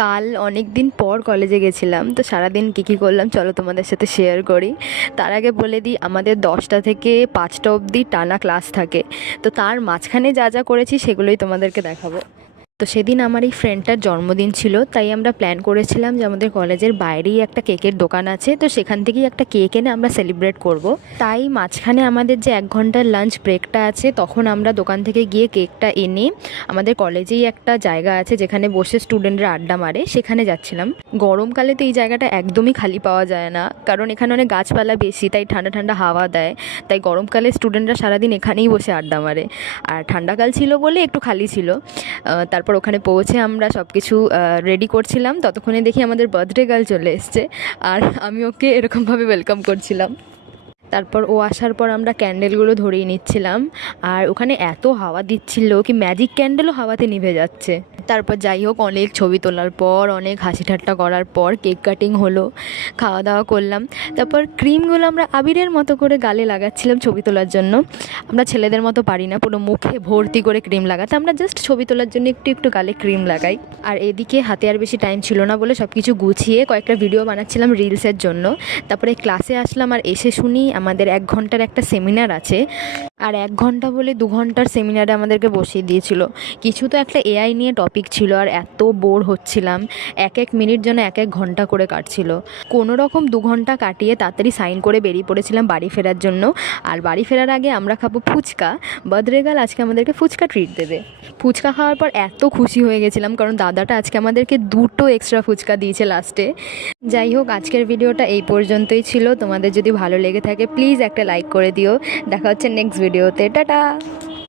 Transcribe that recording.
কাল অনেক দিন পর কলেজে গেছিলাম, তো সারাদিন কী করলাম চলো তোমাদের সাথে শেয়ার করি। তার আগে বলে দিই, আমাদের 10টা থেকে 5টা অবধি টানা ক্লাস থাকে। তো তার মাঝখানে যা যা করেছি সেগুলোই তোমাদেরকে দেখাবো। তো সেদিন আমার এই ফ্রেন্ডটার জন্মদিন ছিল, তাই আমরা প্ল্যান করেছিলাম যে আমাদের কলেজের বাইরেই একটা কেকের দোকান আছে, তো সেখান থেকেই একটা কেক এনে আমরা সেলিব্রেট করব। তাই মাঝখানে আমাদের যে 1 ঘন্টার লাঞ্চ ব্রেকটা আছে, তখন আমরা দোকান থেকে গিয়ে কেকটা এনে আমাদের কলেজেই একটা জায়গা আছে যেখানে বসে স্টুডেন্টরা আড্ডা মারে, সেখানে যাচ্ছিলাম। গরমকালে তো এই জায়গাটা একদমই খালি পাওয়া যায় না, কারণ এখানে অনেক গাছপালা বেশি, তাই ঠান্ডা ঠান্ডা হাওয়া দেয়। তাই গরমকালে স্টুডেন্টরা সারাদিন এখানেই বসে আড্ডা মারে। আর ঠান্ডাকাল ছিল বলে একটু খালি ছিল। তারপর ওখানে পৌঁছে আমরা সব কিছু রেডি করছিলাম, ততক্ষণে দেখি আমাদের বার্থডে গার্ল চলে এসছে, আর আমি ওকে এরকমভাবে ওয়েলকাম করছিলাম। তারপর ও আসার পর আমরা ক্যান্ডেলগুলো ধরিয়ে নিচ্ছিলাম, আর ওখানে এত হাওয়া দিচ্ছিল কি ম্যাজিক ক্যান্ডেলও হাওয়াতে নিভে যাচ্ছে। তারপর যাই হোক, অনেক ছবি তোলার পর, অনেক হাসি ঠাট্টা করার পর কেক কাটিং হলো, খাওয়া দাওয়া করলাম। তারপর ক্রিমগুলো আমরা আবিরের মতো করে গালে লাগাচ্ছিলাম ছবি তোলার জন্য। আমরা ছেলেদের মতো পারি না পুরো মুখে ভর্তি করে ক্রিম লাগাতে, আমরা জাস্ট ছবি তোলার জন্য একটু একটু গালে ক্রিম লাগাই। আর এদিকে হাতে আর বেশি টাইম ছিল না বলে সব কিছু গুছিয়ে কয়েকটা ভিডিও বানাচ্ছিলাম রিলসের জন্য। তারপরে ক্লাসে আসলাম, আর এসে শুনি আমাদের 1 ঘন্টার একটা সেমিনার আছে। আর 1 ঘন্টা বলে 2 ঘন্টার সেমিনারে আমাদেরকে বসিয়ে দিয়েছিল। কিছু তো একটা এআই নিয়ে টপিক ছিল, আর এত বোর হচ্ছিলাম, এক এক মিনিট যেন 1 ঘন্টা করে কাটছিল। কোনো রকম 2 ঘন্টা কাটিয়ে তাড়াতাড়ি সাইন করে বেরিয়ে পড়েছিলাম বাড়ি ফেরার জন্য। আর বাড়ি ফেরার আগে আমরা খাবো ফুচকা। বার্থডে গার্ল আজকে আমাদেরকে ফুচকা ট্রিট দেবে। ফুচকা খাওয়ার পর এত খুশি হয়ে গেছিলাম, কারণ দাদাটা আজকে আমাদেরকে 2টো এক্সট্রা ফুচকা দিয়েছে লাস্টে। যাই হোক, আজকের ভিডিওটা এই পর্যন্তই ছিল। তোমাদের যদি ভালো লেগে থাকে প্লিজ একটা লাইক করে দিও। দেখা হচ্ছে নেক্সট ভিডিওতে। টাটা।